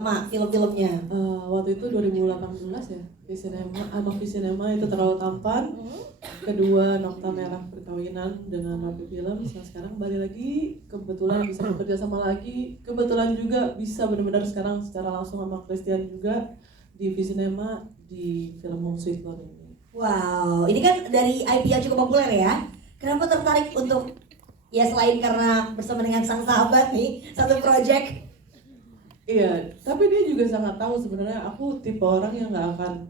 film-filmnya? Waktu itu 2018 ya, Visinema, Amak Visinema itu terlalu tampan. Kedua Nokta Merah Perkawinan dengan Rapi Films. Nah sekarang balik lagi, kebetulan bisa bekerja sama lagi. Kebetulan juga bisa benar-benar sekarang secara langsung sama Christian juga di Visinema di film Home Sweet Loan ini. Wow, ini kan dari IP yang cukup populer ya. Kenapa tertarik untuk, ya selain karena bersama dengan sang sahabat nih, satu project? Iya, tapi dia juga sangat tahu sebenarnya aku tipe orang yang nggak akan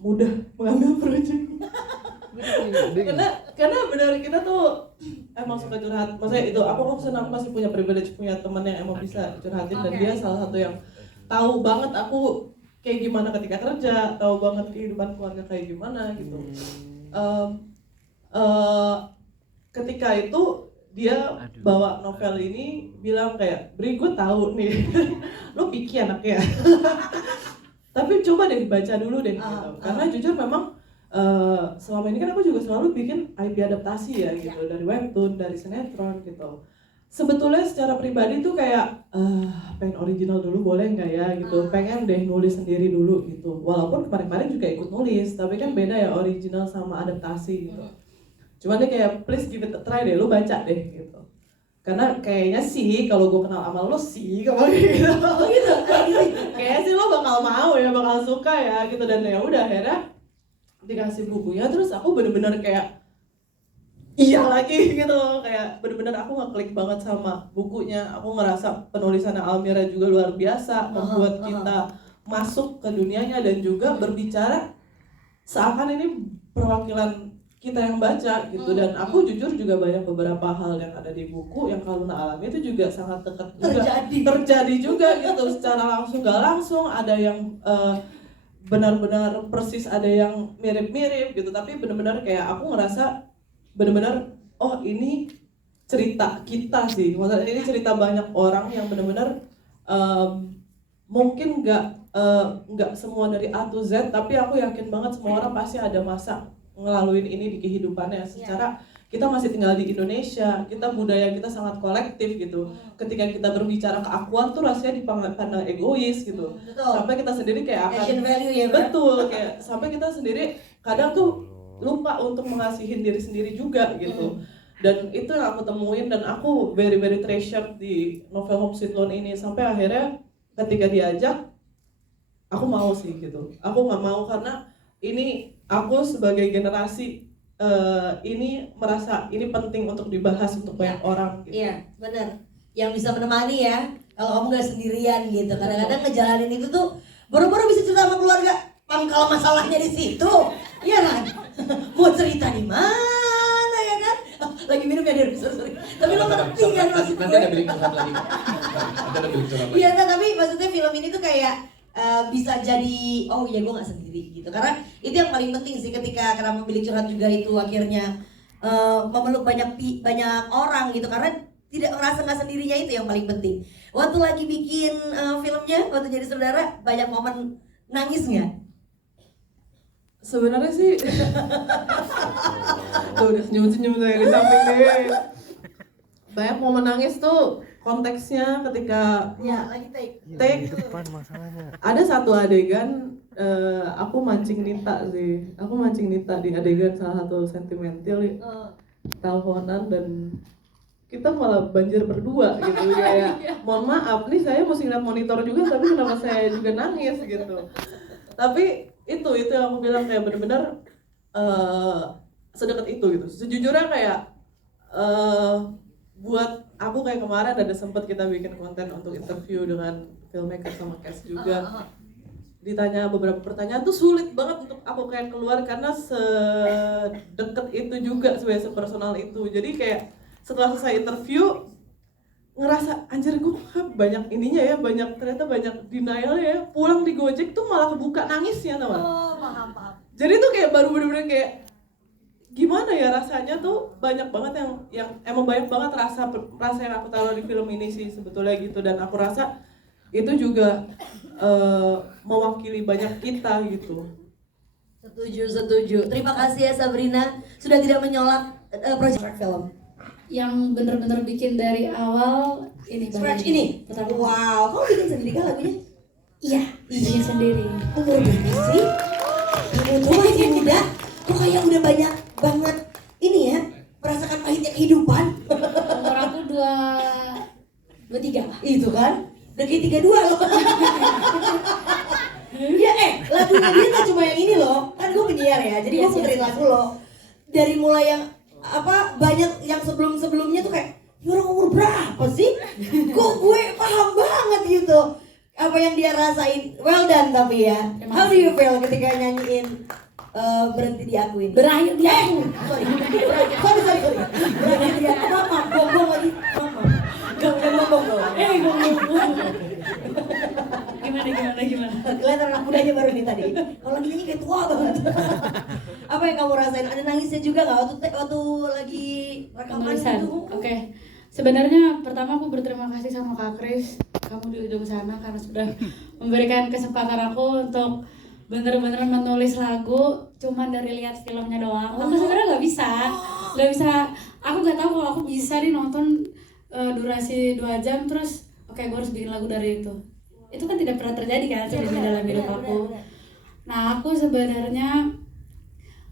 mudah mengambil proyek. karena benar kita tuh emang suka curhat. Maksudnya itu aku senang masih punya privilege punya teman yang emang bisa curhatin dan dia salah satu yang tahu banget aku kayak gimana ketika kerja, tahu banget kehidupan keluarga kayak gimana gitu. Ketika itu dia bawa novel ini bilang kayak, Bri gue tahu nih, lo picky anaknya. Tapi coba deh baca dulu deh gitu. Karena jujur memang selama ini kan aku juga selalu bikin IP adaptasi ya gitu, dari webtoon, dari sinetron gitu. Sebetulnya secara pribadi tuh kayak pengen original dulu boleh nggak ya gitu, pengen deh nulis sendiri dulu gitu. Walaupun kemarin-kemarin juga ikut nulis, tapi kan beda ya original sama adaptasi gitu. Cuman dia kayak please give it a try deh, lu baca deh gitu. Karena kayaknya sih kalau gue kenal sama lo sih kalau gitu. Kayaknya sih lo bakal mau ya, bakal suka ya gitu. Dan ya udah akhirnya dikasih bukunya, terus aku bener-bener kayak iya lagi gitu loh, kayak bener-bener aku ngeklik banget sama bukunya. Aku ngerasa penulisannya Almira juga luar biasa, membuat kita masuk ke dunianya dan juga berbicara seakan ini perwakilan kita yang baca gitu. Dan aku jujur juga banyak beberapa hal yang ada di buku yang Kaluna alami itu juga sangat dekat juga terjadi juga gitu, secara langsung gak langsung. Ada yang benar-benar persis, ada yang mirip-mirip gitu, tapi benar-benar kayak aku ngerasa benar-benar oh ini cerita kita sih, maksudnya ini cerita banyak orang yang benar-benar mungkin nggak semua dari A to Z, tapi aku yakin banget semua orang pasti ada masa ngelaluin ini di kehidupannya. Secara kita masih tinggal di Indonesia, kita budaya kita sangat kolektif gitu. Ketika kita berbicara keakuan tuh rasanya dipandang egois gitu. Sampai kita sendiri kayak akan ya, betul kayak sampai kita sendiri kadang tuh lupa untuk mengasihin diri sendiri juga gitu. Dan itu yang aku temuin dan aku very very treasure di novel Home Sweet Loan ini. Sampai akhirnya ketika diajak aku mau sih gitu. Aku nggak mau karena ini aku sebagai generasi ini merasa ini penting untuk dibahas untuk banyak orang gitu. Iya benar, yang bisa menemani ya kalau kamu nggak sendirian gitu. Kadang-kadang ngejalanin itu tuh baru-baru bisa cerita sama keluarga, kalau masalahnya di situ, iya kan? Mau cerita di mana ya kan? Lagi minum ya dia, sorry. Tapi lo penting kan maksud gue. Nanti ada bilik curhat lagi. Iya kan, tapi maksudnya film ini tuh kayak bisa jadi oh iya gue nggak sendiri gitu. Karena itu yang paling penting sih, ketika karena bilik curhat juga itu akhirnya memeluk banyak orang gitu, karena tidak merasa nggak sendirinya, itu yang paling penting. Waktu lagi bikin filmnya, waktu jadi saudara, banyak momen nangis nggak? Sebenarnya sih tuh udah senyum-senyum saya di samping deh. Banyak momen nangis tuh konteksnya ketika ya lagi take depan masalahnya. ada satu adegan aku mancing Nita sih. Aku mancing Nita di adegan salah satu sentimental teleponan dan kita malah banjir berdua gitu. Kayak mohon maaf nih saya mesti ngeliat monitor juga tapi kenapa saya juga nangis gitu. Tapi itu yang aku bilang kayak bener-bener sedekat itu gitu. Sejujurnya kayak buat aku kayak kemarin ada sempet kita bikin konten untuk interview dengan filmmaker sama cast juga. Ditanya beberapa pertanyaan tuh sulit banget untuk aku kayak keluar karena sedekat itu juga, sebenarnya sepersonal itu. Jadi kayak setelah selesai interview ngerasa anjir gue banyak ininya ya, ternyata banyak denial ya. Pulang di Gojek tuh malah kebuka nangisnya teman. paham. Jadi tuh kayak baru bener-bener kayak gimana ya rasanya tuh, banyak banget yang emang banyak banget rasa yang aku taruh di film ini sih sebetulnya gitu. Dan aku rasa itu juga mewakili banyak kita gitu. Setuju. Terima kasih ya Sabrina sudah tidak menyolak proyek film yang bener-bener bikin dari awal ini. Scratch ini. Wow, kamu bikin sendiri kan lagunya? Iya, bikin sendiri. Umur berapa sih? Kamu tuh masih muda, kok kayak udah banyak banget ini ya, merasakan pahitnya kehidupan. Umur aku 23. Itu kan, udah kayak 32 loh. Ya lagunya dia gak cuma yang ini loh, kan gue penyiar ya, jadi gue puterin lagu loh. Dari mulai yang banyak yang sebelum-sebelumnya tuh kayak, ya orang umur berapa sih? Kok gue paham banget gitu apa yang dia rasain. Well done tapi ya. How do you feel ketika nyanyiin berhenti di aku ini? Berakhir di aku. Sorry. Berhenti di aku. Mama, bongbong lagi. Mama. Gak boleh bongbong loh. Gimana? Kelihatan anak mudanya baru nih tadi. Kalau gini kayak tua banget. Apa yang kamu rasain? Ada nangisnya juga nggak waktu lagi rekaman gitu? Oke. Sebenarnya pertama aku berterima kasih sama Kak Kris, kamu di ujung sana karena sudah memberikan kesempatan aku untuk bener-bener menulis lagu cuma dari lihat filmnya doang. Aku sebenarnya nggak bisa. Aku nggak tahu kalau aku bisa nih nonton durasi 2 jam terus oke, gue harus bikin lagu dari itu. Itu kan tidak pernah terjadi kan dalam hidup aku. Nah, aku sebenarnya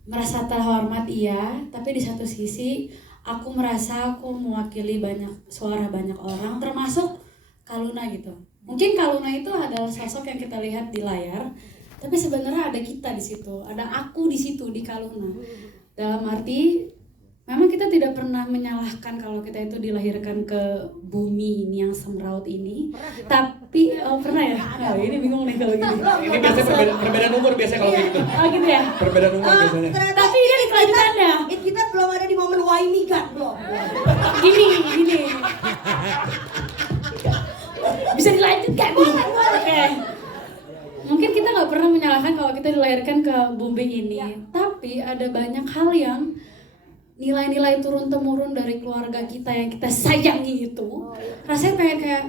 merasa terhormat iya, tapi di satu sisi aku merasa aku mewakili suara banyak orang, termasuk Kaluna gitu. Mungkin Kaluna itu adalah sosok yang kita lihat di layar, tapi sebenarnya ada kita di situ, ada aku di situ di Kaluna. Dalam arti, memang kita tidak pernah menyalahkan kalau kita itu dilahirkan ke bumi ini yang semraut ini. Tapi pernah ya? Nah, ini bingung nih kalau gini. Ini biasanya perbedaan umur biasanya kalau gitu. Oh gitu ya? Perbedaan umur biasanya. Tapi ini kelanjutannya. Kita belum ada di momen why me God belum. Gini. Bisa dilanjutkan nih. Oke. Mungkin kita nggak pernah menyalahkan kalau kita dilahirkan ke bumi ini. Tapi ada banyak hal yang nilai-nilai turun-temurun dari keluarga kita yang kita sayangi itu. Rasanya pengen kayak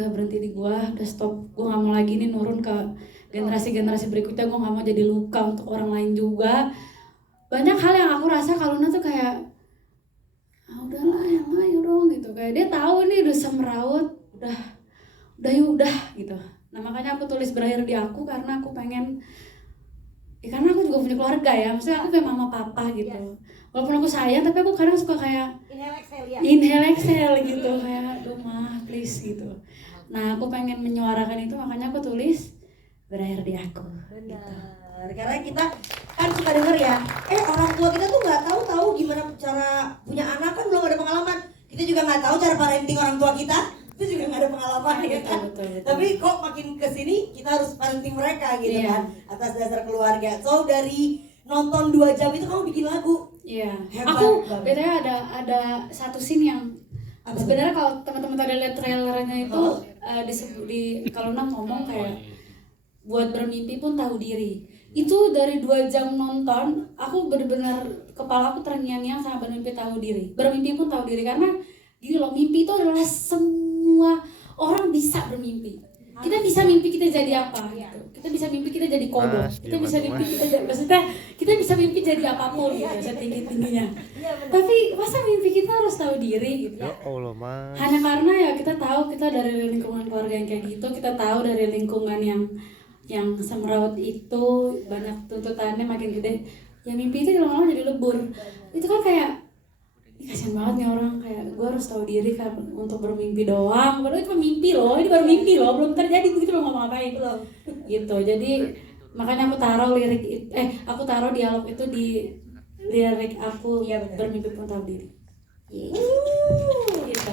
udah berhenti di gua, udah stop. Gua nggak mau lagi nih nurun ke generasi-generasi berikutnya. Gua nggak mau jadi luka untuk orang lain juga. Banyak hal yang aku rasa Kaluna tuh kayak udahlah yang lain dong gitu. Kayak dia tahu nih udah semeraut, udah gitu. Nah makanya aku tulis berakhir di aku karena aku pengen karena aku juga punya keluarga ya, maksudnya aku kayak mama papa gitu. Walaupun aku sayang, tapi aku kadang suka kayak inhale exhale gitu, kayak aduh mah please gitu. Nah aku pengen menyuarakan itu, makanya aku tulis berakhir di aku. Benar. Karena kita kan suka denger ya, orang tua kita tuh nggak tahu gimana cara punya anak, kan belum ada pengalaman. Kita juga nggak tahu cara parenting orang tua kita. Itu juga nggak ada pengalaman ya kan. Betul. Tapi kok makin kesini kita harus parenting mereka gitu kan, atas dasar keluarga. So dari nonton 2 jam itu kamu bikin lagu. Iya. Hebat Aku banget. bedanya ada satu scene yang sebenarnya kalau teman-teman tadi lihat trailernya itu di Kaluna ngomong kayak buat bermimpi pun tahu diri. Itu dari 2 jam nonton, aku benar-benar kepala aku terngiang-ngiang sama bermimpi tahu diri. Bermimpi pun tahu diri karena gini loh, mimpi itu adalah semua orang bisa bermimpi. Kita bisa mimpi kita jadi apa gitu. Kita bisa mimpi kita jadi kodok. Kita bisa mimpi kita jadi, maksudnya kita bisa mimpi jadi apapun gitu, setinggi-tingginya. Tapi masa mimpi kita harus tahu diri gitu. Ya Allah, Mas. Hanya karena ya kita tahu kita dari lingkungan keluarga yang kayak gitu, kita tahu dari lingkungan yang semeraut itu banyak tuntutannya makin gede. Ya mimpi itu lama-lama jadi lebur. Itu kan kayak kasian banget nih orang, kayak gue harus tahu diri kan untuk bermimpi doang. Padahal itu mimpi loh, ini baru mimpi loh, belum terjadi begitu lo ngomong-ngapain gitu. Jadi makanya aku taruh dialog itu di lirik aku bermimpi pun tahu diri. Gitu.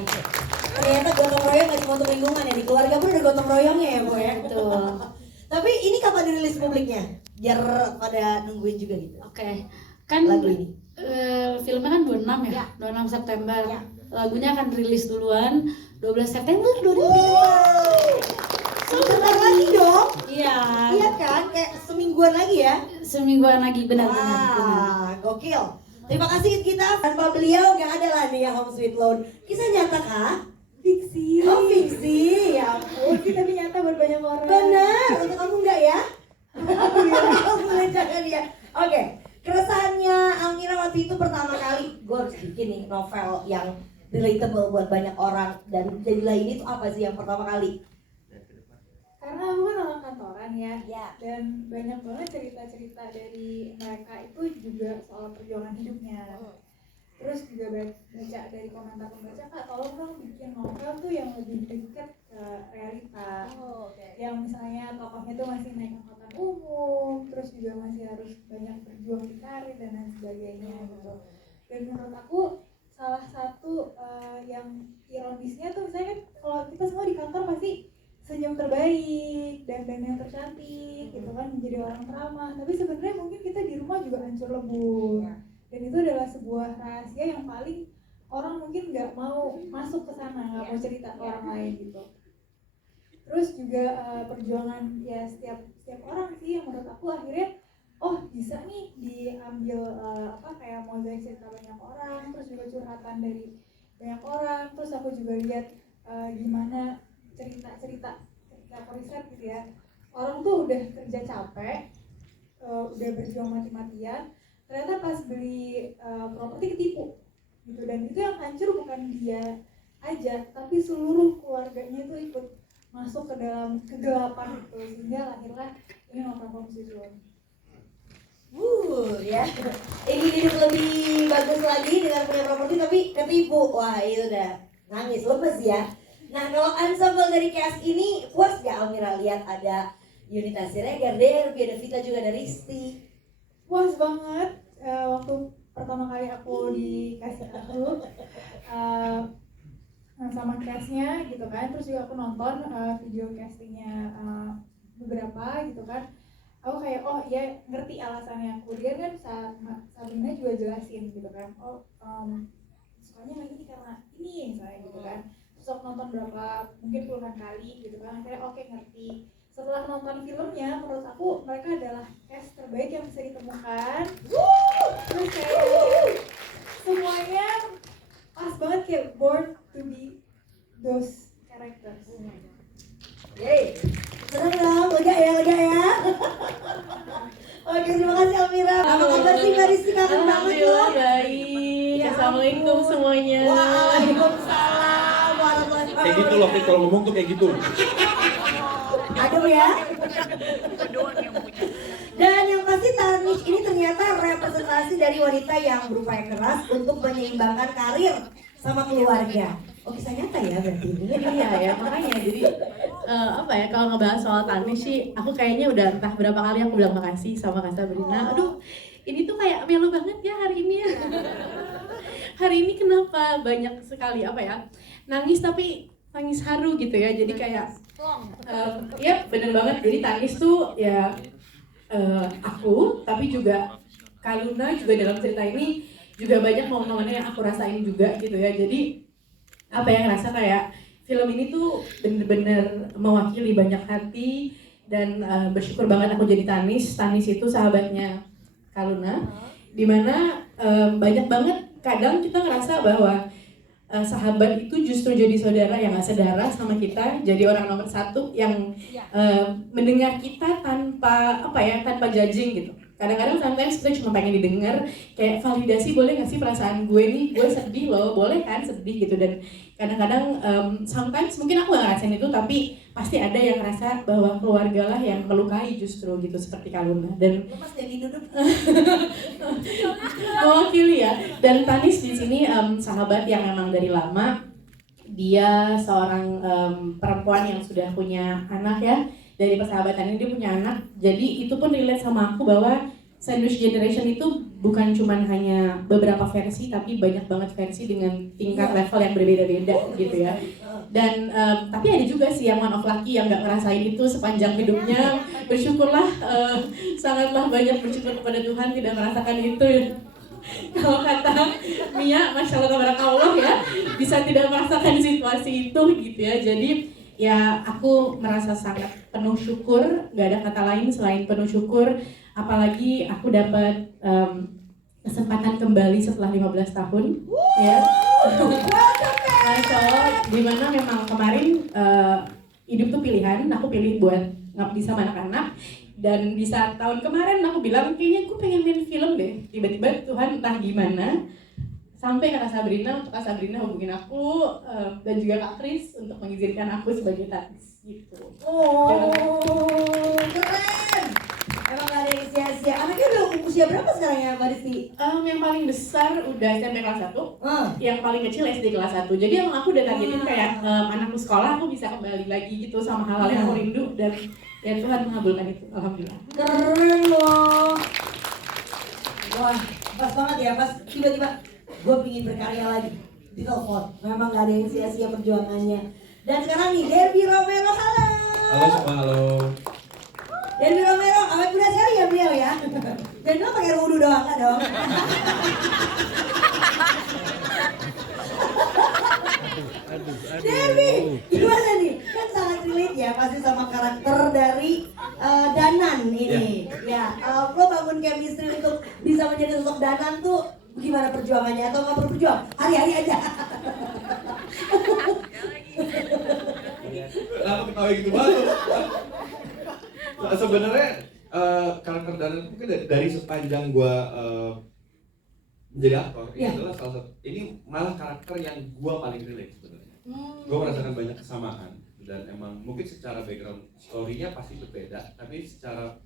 Ternyata gotong royong gak cuma untuk lingkungan ya, di keluarga pun ada gotong royongnya ya Bu ya. Betul. Tapi ini kapan dirilis publiknya? Biar pada nungguin juga gitu. Oke. Kan Lagu ini. Filmnya kan 26 ya, 26 September. Lagunya akan rilis duluan 12 September 2020. Sebentar lagi dong. Iya. Iya kan, kayak semingguan lagi ya. Semingguan lagi benar. Wah, gokil. Terima kasih kita. Tanpa beliau gak ada lah nih ya Home Sweet Loan. Kisah nyata kah? Fiksi. Oh fiksi, ya ampun. Tapi nyata buat banyak orang. Benar, untuk kamu enggak ya? Boleh jangan ya. Oke, keresahannya Almira waktu itu pertama kali gue harus bikin nih novel yang relatable buat banyak orang, dan jadilah ini tuh apa sih yang pertama kali kan ya. Ya. Dan banyak banget cerita-cerita dari mereka itu juga soal perjuangan hidupnya. Terus juga baca dari komentar pembaca, Kak tolong dong bikin novel tuh yang lebih dekat ke realita. Yang misalnya tokohnya tuh masih naik angkutan umum, terus juga masih harus banyak berjuang di karir dan lain sebagainya gitu. Dan menurut aku salah satu yang ironisnya tuh misalnya kan kalau kita semua di kantor pasti senyum terbaik dan yang tercantik gitu kan, menjadi orang ramah, tapi sebenarnya mungkin kita di rumah juga hancur lebur. Dan itu adalah sebuah rahasia yang paling orang mungkin nggak mau masuk ke sana, nggak mau cerita ke orang lain gitu. Terus juga perjuangan ya setiap orang sih yang menurut aku akhirnya oh bisa nih diambil kayak mozaik cerita banyak orang, terus juga curhatan dari banyak orang. Terus aku juga lihat gimana cerita-cerita ketika aku riset gitu ya, orang tuh udah kerja capek, udah berjuang mati-matian, ternyata pas beli properti ketipu gitu. Dan itu yang hancur bukan dia aja, tapi seluruh keluarganya itu ikut masuk ke dalam kegelapan itu, sehingga lahirlah ini novel Home Sweet Home. Ya. Ingin hidup lebih bagus lagi dengan punya properti tapi ketipu. Wah, itu udah nangis lemes ya. Nah, kalau ensemble dari cast ini puas gak Almira lihat ada Yunita Siregar, Derby, ada Vita juga, ada Risti? Puas banget. Waktu pertama kali aku dikasih tahu sama castnya gitu kan, terus juga aku nonton video castingnya beberapa gitu kan, aku kayak oh iya ngerti alasannya. Kemudian kan Sabrina juga jelasin gitu kan, sukanya yang ini karena ini misalnya gitu kan. Terus aku nonton berapa mungkin puluhan kali gitu kan, akhirnya oke ngerti. Setelah nonton filmnya, menurut aku mereka adalah cast terbaik yang bisa ditemukan. Terus kayak semuanya pas banget, kayak born to be those characters. Yeay, senang dong, lega ya. Oke, terima kasih Almira. Apa kabar sih Mbak Risti, kangen banget loh. Baik. Ya Assalamualaikum ampun. semuanya. Waalaikumsalam warahmatullahi wabarakatuh. Kayak gitu loh, Fik, kalau ngomong tuh kayak gitu. Aduh ya. Dan yang pasti Tanish ini ternyata representasi dari wanita yang berupaya keras untuk menyeimbangkan karir sama keluarga. Oh, kisah nyata ya berarti ini. Iya ya, makanya jadi kalau ngebahas soal Tanish sih, aku kayaknya udah entah berapa kali aku bilang makasih sama Kak Sabrina. Aduh, ini tuh kayak melo banget ya hari ini ya. Hari ini kenapa banyak sekali nangis tapi nangis haru gitu ya. Jadi kayak ya bener banget. Jadi Tanish tuh ya aku, tapi juga Kak Luna juga dalam cerita ini juga banyak momen-momennya yang aku rasain juga gitu ya. Jadi ngerasa kayak film ini tuh bener-bener mewakili banyak hati. Dan bersyukur banget aku jadi Tanish. Tanish itu sahabatnya Kak Luna, dimana banyak banget kadang kita ngerasa bahwa sahabat itu justru jadi saudara yang gak sedarah sama kita, jadi orang nomor satu yang mendengar kita tanpa tanpa judging gitu. Kadang-kadang sometimes kita cuma pengen didengar, kayak validasi, boleh gak sih perasaan gue nih, gue sedih loh, boleh kan sedih gitu. Dan kadang-kadang sometimes mungkin aku gak ngerasain itu, tapi pasti ada yang ngerasa bahwa keluarga lah yang melukai justru gitu, seperti Kak Luna. Dan Lepas jadi duduk. mewakili ya. Dan Tanish di sini sahabat yang memang dari lama. Dia seorang perempuan yang sudah punya anak ya. Dari persahabatan ini dia punya anak. Jadi itu pun relate sama aku bahwa Sandwich Generation itu bukan cuman hanya beberapa versi, tapi banyak banget versi dengan tingkat level yang berbeda-beda gitu ya. Dan tapi ada juga sih yang one of lucky yang nggak ngerasain itu sepanjang hidupnya. Bersyukurlah, sangatlah banyak bersyukur kepada Tuhan tidak merasakan itu. Kalau kata Mia, Masya Allah tabarakallah ya, bisa tidak merasakan situasi itu gitu ya. Jadi ya aku merasa sangat penuh syukur, nggak ada kata lain selain penuh syukur. Apalagi aku dapat kesempatan kembali setelah 15 tahun ya. Masya Allah, dimana memang kemarin hidup tuh pilihan, aku pilih buat ngabdi sama anak-anak. Dan di saat tahun kemarin aku bilang kayaknya aku pengen main film deh. Tiba-tiba Tuhan entah gimana sampai ke Kak Sabrina, untuk Kak Sabrina hubungin aku dan juga Kak Kris untuk mengizinkan aku sebagai Tanish gitu. Oh, keren besar udah SMP kelas 1, yang paling kecil SD kelas 1. Jadi emang aku udah targetin kayak anakku sekolah aku bisa kembali lagi gitu sama hal-hal yang aku rindu, dan ya Tuhan mengabulkan itu, alhamdulillah. Keren loh. Wah, pas banget ya, pas tiba-tiba gue pingin berkarya lagi. Ditelepon, memang gak ada yang sia-sia perjuangannya. Dan sekarang nih, Derby Romero, halo. Halo semua, halo. Derby Romero, awet muda sekali ya beliau ya. Dan lo pakai rudu doang, nggak dong? Derby, gimana nih? Kan sangat relate ya, pasti sama karakter dari Danan ini. Ya, lo bangun chemistry untuk bisa menjadi sosok Danan tuh gimana perjuangannya, atau nggak perlu berjuang? Hari-hari aja. Kenapa ketawa gitu banget? Sebenarnya karakter Danan mungkin dari sepanjang gua menjadi aktor, ini adalah salah satu, ini malah karakter yang gua paling relate sebenarnya. Gua merasakan banyak kesamaan, dan emang mungkin secara background story-nya pasti berbeda, tapi secara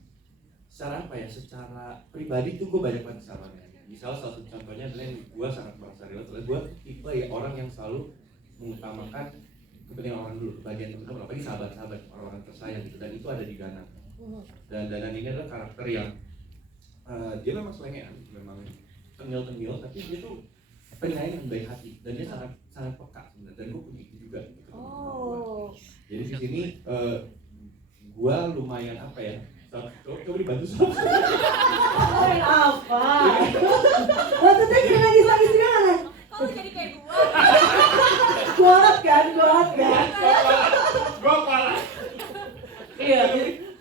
apa ya, secara pribadi tuh gua banyak banget kesamaannya. Misal salah satu contohnya adalah yang gue sangat merasa relate, adalah gue tipe ya orang yang selalu mengutamakan kepentingan orang dulu, kebahagiaan teman-teman, apalagi sahabat-sahabat, orang-orang tersayang gitu, dan itu ada di Danan. Dan Danan ini adalah karakter yang dia memang selengean, memang tengil-tengil, tapi dia tuh penyayang yang baik hati, dan dia sangat peka sebenarnya, dan gue punya itu juga gitu. Jadi di sini gue lumayan apa ya, coba dibantu Sob. Apa? Waktu itu jadi nangis-nangis juga kan? Kok lu jadi kayak gua? Kuat kan? Gue kalah. Iya.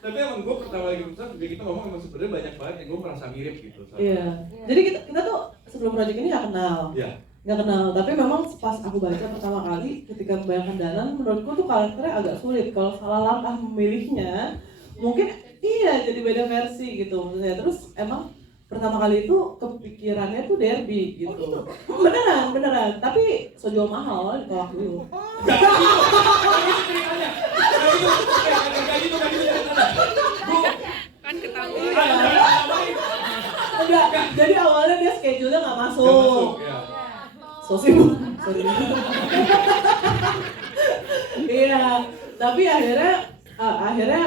Tapi emang gue pertama lagi besar juga kita ngomong emang sebenarnya banyak banget yang gue merasa mirip gitu. Iya. Jadi kita tuh sebelum project ini nggak kenal. Iya. Nggak kenal, tapi memang pas aku baca pertama kali ketika membayangkan Danan, menurutku tuh karakternya agak sulit. Kalau salah langkah memilihnya, mungkin iya jadi beda versi gitu maksudnya. Terus emang pertama kali itu kepikirannya tuh Derby gitu. Beneran. Tapi sejauh mahal ditolak dulu. Enggak, jadi awalnya dia schedule-nya nggak masuk. So sibuk. Sorry. Iya, tapi akhirnya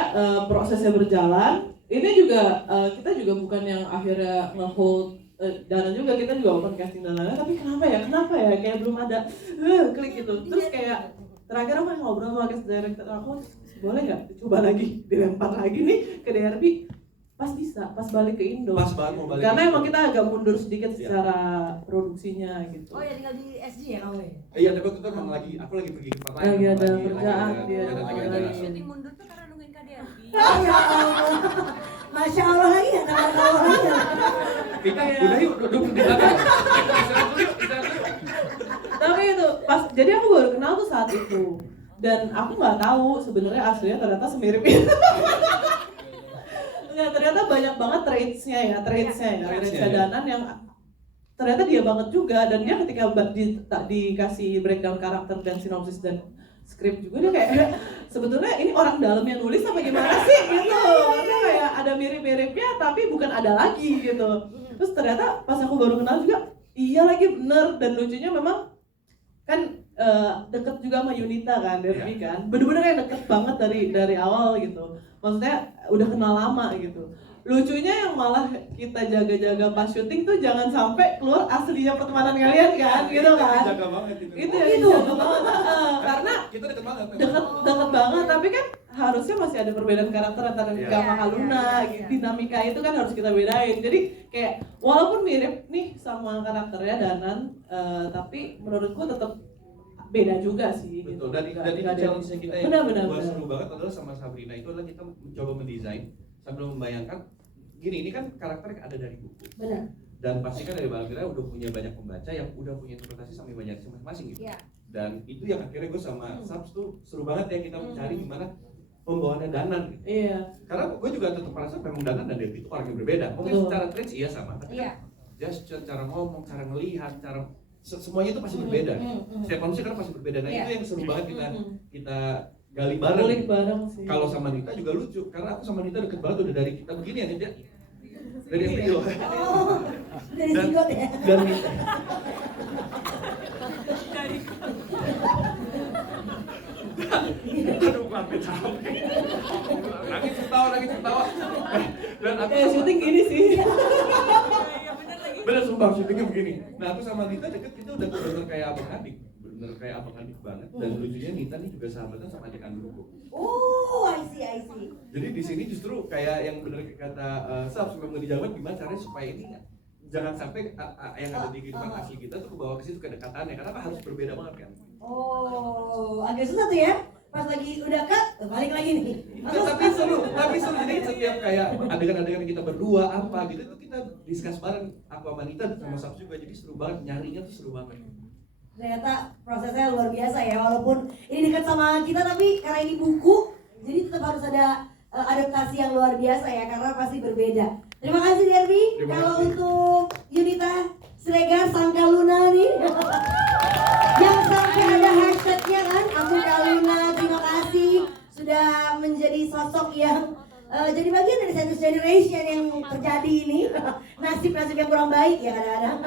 prosesnya berjalan. Ini juga kita juga bukan yang akhirnya nge-hold Danan juga, kita juga open casting dan lain-lain. Tapi kenapa ya kayak belum ada klik gitu. Terus kayak terakhir aku ngobrol sama cast director aku, boleh nggak coba lagi dilempar lagi nih ke Derby. Pas bisa, pas balik ke Indo. Pas banget mau balik. Karena emang kita agak mundur sedikit secara produksinya gitu. Oh ya, tinggal di SG ya kamu ya? Iya, tapi aku tuh emang aku lagi pergi ke tempat lain. Lagi ada kerjaan dia. Syuting mundur tuh karena nungguin Kak Derby. Ya Allah. Masya Allah lagi ya, Masya Allah lagi ya. Kita udah yuk, duduk di belakang. Tapi itu pas, jadi aku baru kenal tuh saat itu. Dan aku nggak tahu sebenarnya aslinya ternyata semirip itu. Nggak, ternyata banyak banget traitsnya Danan yang ternyata dia banget juga. Dan dia ketika dikasih breakdown karakter dan sinopsis dan skrip juga, dia kayak sebetulnya ini orang dalam yang nulis apa gimana sih gitu. Karena kayak ada mirip-miripnya tapi bukan ada lagi gitu. Terus ternyata pas aku baru kenal juga, iya lagi bener. Dan lucunya memang kan deket juga sama Yunita kan, Derby kan, bener-bener kayak deket banget dari awal gitu. Maksudnya udah kenal lama gitu. Lucunya yang malah kita jaga-jaga pas syuting tuh jangan sampai keluar aslinya pertemanan kalian kan, gitu kan? Jaga banget itu. Itu yang dijaga banget, karena kita deket banget. deket banget, tapi kan harusnya masih ada perbedaan karakter antara Nika sama Haluna, dinamika itu kan harus kita bedain. Jadi kayak walaupun mirip nih sama karakternya Danan, tapi menurutku tetap beda juga sih. Betul, gitu. dan itu challenge-nya kita yang Benar. seru banget adalah sama Sabrina itu adalah kita mencoba mendesain sambil membayangkan gini, ini kan karakter yang ada dari buku. Benar. Dan pasti kan dari Bang Fira udah punya banyak pembaca yang udah punya interpretasi sama banyak masing-masing gitu. Iya. Dan itu yang akhirnya gue sama Sabs tuh seru banget ya kita mencari gimana pembawaannya Danan gitu. Iya. Karena gue juga tetap merasa memang Danan dan Derby itu orang yang berbeda. Mungkin secara traits iya sama, tapi kan dia cara ngomong, cara ngelihat, cara semuanya itu pasti berbeda. Setiap manusia kan pasti berbeda. Nah itu yang seru banget kita gali bareng. Kulik bareng sih. Kalau sama Nita juga lucu, karena aku sama Nita deket banget udah dari kita begini ya Nita. Dari yang video. Oh, dari Dan- Sigot ya. Dan aduh makin capek. Nangis ketawa. Dan aku Kayak syuting gini sih. bener sumpah syutingnya begini. Nah aku sama Nita deket kita udah bener kayak abang adik, bener kayak abang adik banget. Dan lucunya Nita nih juga sahabatan sama adik kandungku. Oh, I see. Jadi di sini justru kayak yang bener kata Sab, memang dijawab gimana caranya supaya ini jangan sampai yang ada di kehidupan asli kita tuh kebawa ke situ kedekatannya, karena kan harus berbeda banget kan. Oh, agak susah tuh ya. Pas lagi udah cut, balik lagi nih. Tapi seru. Jadi setiap kayak adegan-adegan kita berdua apa gitu tuh kita discuss bareng aku sama Nita sama Sab juga, jadi seru banget, nyarinya tuh seru banget. Ternyata prosesnya luar biasa ya, walaupun ini dekat sama kita tapi karena ini buku, jadi tetap harus ada adaptasi yang luar biasa ya, karena pasti berbeda. Terima kasih Derby. Terima Kalau kasih. untuk Yunita Siregar sang Kaluna nih, yang sampai ada hashtagnya kan, aku Kaluna, terima kasih sudah menjadi sosok yang jadi bagian dari satu generation yang terjadi ini. Nasib-nasib yang kurang baik ya kadang-kadang.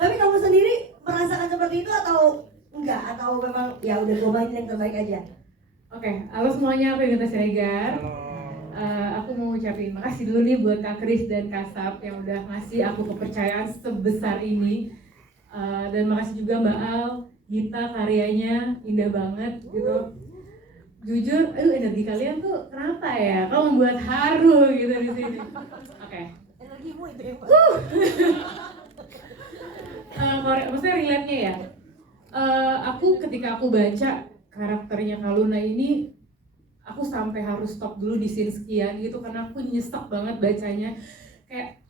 Tapi kamu sendiri merasakan seperti itu atau enggak? Atau memang ya udah gue main yang terbaik aja? Oke, halo semuanya, aku Yunita Siregar. Aku mau ucapin makasih dulu nih buat Kak Kris dan Kak Sab yang udah ngasih aku kepercayaan sebesar ini. Dan makasih juga Mbak Al, Gita karyanya indah banget gitu. Jujur, energi kalian tuh kenapa ya? Kau membuat haru gitu di sini. Oke. Energimu itu yang Maksudnya relate-nya ya. Ketika aku baca karakternya Kaluna ini, aku sampai harus stop dulu di scene sekian gitu karena aku nyesek banget bacanya. Kayak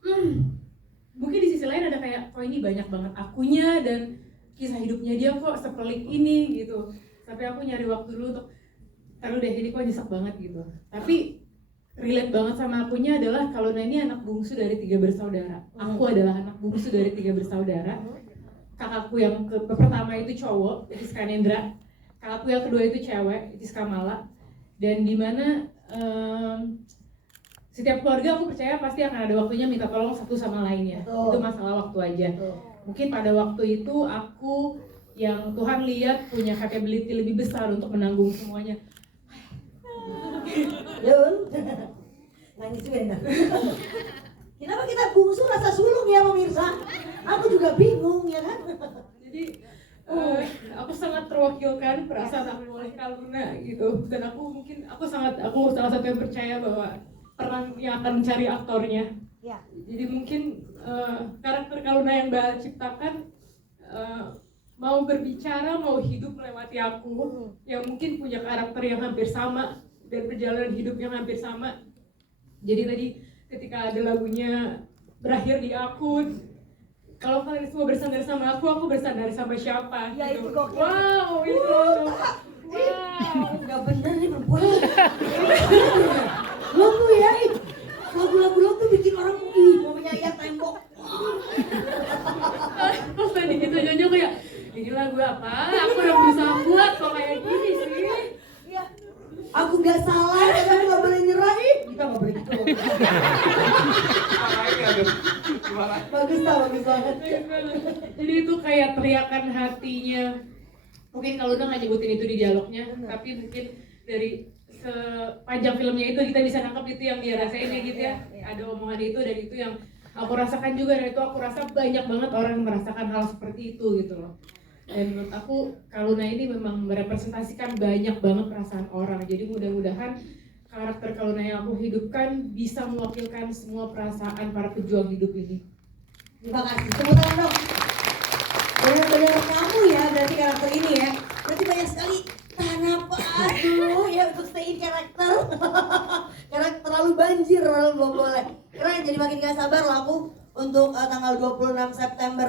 mungkin di sisi lain ada kayak kok ini banyak banget akunya dan kisah hidupnya dia kok sepelik ini gitu. Tapi aku nyari waktu dulu untuk taruh deh ini kok nyesek banget gitu. Tapi relate banget sama akunya adalah Kaluna ini anak bungsu dari 3 bersaudara. Aku adalah anak bungsu dari 3 bersaudara. Kakakku yang pertama itu cowok, itu Skanendra. Kakakku yang kedua itu cewek, itu Kamala. Dan dimana setiap keluarga aku percaya pasti akan ada waktunya minta tolong satu sama lainnya. Betul. Itu masalah waktu aja. Mungkin pada waktu itu aku yang Tuhan lihat punya capability lebih besar untuk menanggung semuanya. Yun, nangis juga nih. Kenapa kita bungsu rasa sulung ya pemirsa? Aku juga bingung ya kan? Jadi aku sangat terwakilkan perasaan aku oleh Kaluna gitu. Dan aku salah satu yang percaya bahwa peran yang akan mencari aktornya. Ya. Jadi mungkin karakter Kaluna yang Mbak ciptakan mau berbicara, mau hidup melewati aku yang mungkin punya karakter yang hampir sama dan perjalanan hidup yang hampir sama. Jadi tadi ketika ada lagunya berakhir di aku, kalau kalian semua bersandar sama aku bersandar sama siapa? Ya, gitu. itu gokil. Wow, itu wow. Gak bener nih perempuan. Lo tuh ya, lagu-lagu lo tuh bikin orang mau menyayat tembok. Pas tadi gitu Jojo kayak ini lagu apa? Aku udah berusaha buat kok kayak gini sih. Iya. Aku gak salah, tapi aku gak boleh nyerah. Kita gak boleh gitu. Bagus banget. Jadi itu kayak teriakan hatinya. Mungkin kalau udah nggak nyebutin itu di dialognya, tapi mungkin dari sepanjang filmnya itu kita bisa nangkep itu yang dia rasain ya gitu ya. Ada omongan itu dan itu yang aku rasakan juga, dan itu aku rasa banyak banget orang yang merasakan hal seperti itu gitu loh. Dan menurut aku Kaluna ini memang merepresentasikan banyak banget perasaan orang. Jadi mudah-mudahan karakter Kaluna yang aku hidupkan bisa mewakilkan semua perasaan para pejuang hidup ini. Terima kasih. Tepuk tangan dong. Benar-benar kamu ya berarti karakter ini ya. Berarti banyak sekali tahan napas dulu ya untuk stay in karakter. Karena terlalu banjir, belum boleh. Karena jadi makin gak sabar lah aku untuk tanggal 26 September